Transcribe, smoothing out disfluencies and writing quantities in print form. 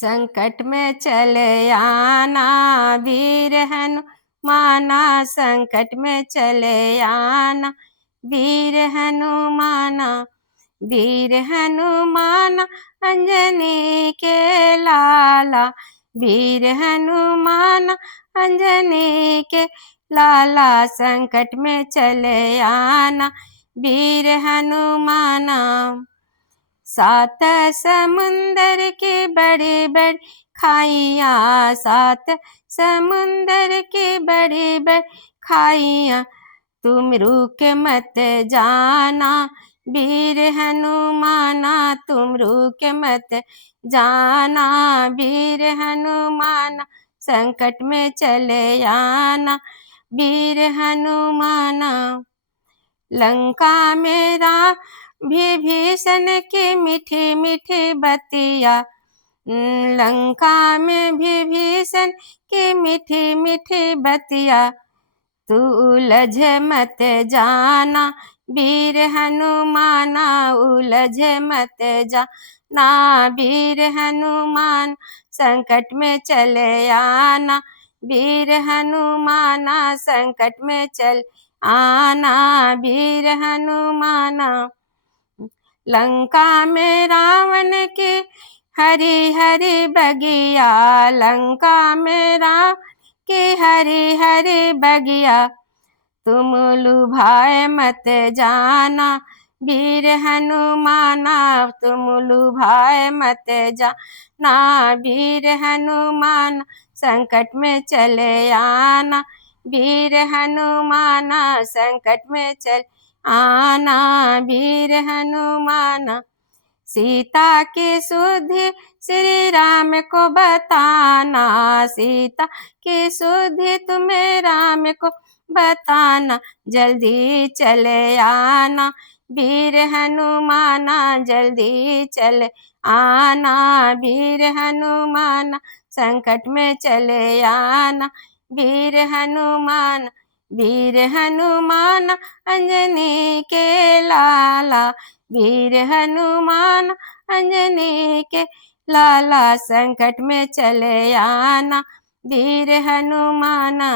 संकट में चले आना वीर हनुमाना, संकट में चले आना वीर हनुमाना। वीर हनुमाना अंजनी के लाला, वीर हनुमाना अंजनी के लाला, संकट में चले आना वीर हनुमाना। सात समुंदर की बड़ी बड़ी खाइयाँ, सात समुंदर की बड़ी बड़ी खाइयाँ, तुम रुक मत जाना वीर हनुमाना, तुम रुक मत जाना वीर हनुमाना, संकट में चले आना वीर हनुमाना। लंका में राम विभीषण की मीठी मीठी बतिया, लंका में विभीषण की मीठी मीठी बतिया, तू उलझ मत जाना वीर हनुमाना, उलझ मत जाना वीर हनुमान, संकट में चले आना वीर हनुमाना, संकट में चल आना वीर हनुमाना। लंका में रावण की हरी हरी बगिया, लंका में रावण की हरी हरी बगिया, तुम लुभाए मत जाना वीर हनुमाना, तुम लुभाए मत जाना वीर हनुमान, संकट में चले आना वीर हनुमाना, संकट में चल आना वीर हनुमाना। सीता की सुधि श्री राम को बताना, सीता की सुधि तुम्हें राम को बताना, जल्दी चले आना वीर हनुमाना, जल्दी चले आना वीर हनुमाना, संकट में चले आना वीर हनुमान। वीर हनुमान अंजनी के लाला, वीर हनुमान अंजनी के लाला, संकट में चले आना वीर हनुमाना।